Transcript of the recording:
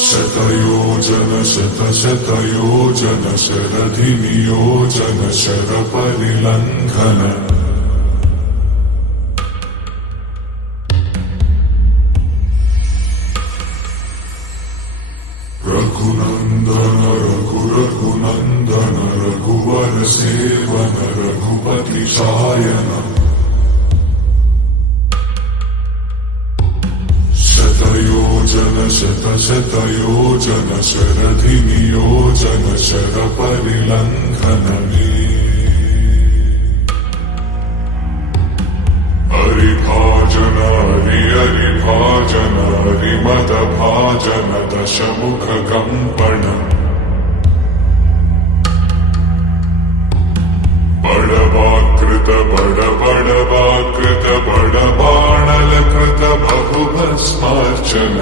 शतयोजन शतशतयोजन शरधिनियोजन शरपरिलङ्घन रघुनन्दन रघुनन्दन रघुवर सेवन रघुपति शायन शतयोजन शतशतयोजन शरधिनियोजन शरपरिलङ्घन हरिभाजन हरिभाजन हरिमदभाजन दशमुख कंपन बड़वाकृत बड़वाकृत बड़बाणलकृत बहुभस्मार्चन